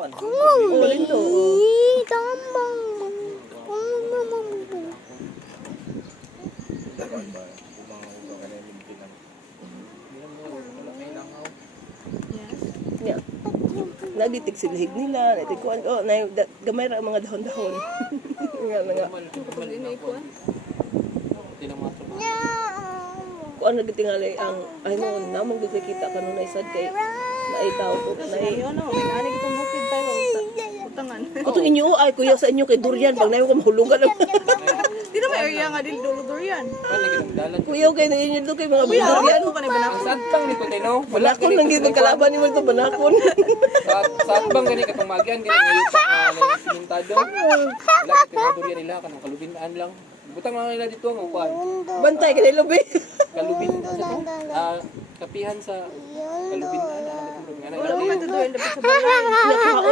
pan. Ulin to. Nya. Nagitik silhig nila, natikuan oh, na gamay ra ang mga dahon-dahon. Nga nga. Kapag inaikuan. Kuan nagitingali ang ay mo namang kita kanunay sad kay naitaw ko nay. Ano, may nanig itong bukid tayo. Utangan. Kuto inyo ay kuya sa inyo kay durian pag nayo ko mahulugan. Di na may area nga din dulo-dulo yan. Kuya kay na inyo do kay mga durian. Ano ka na ba na? Satbang ni ko tino. Balakon lang gid kalaban nimo to balakon. Satbang gani katong magian gani ngayon sa pintado. Wala tinadurian nila kanang kalubinaan lang. Butang lang nila dito ang upan. Bantay kay lobi. Kalubin sa to. Kapihan sa kalubinaan. Wala mo matutuin dapat sa balay.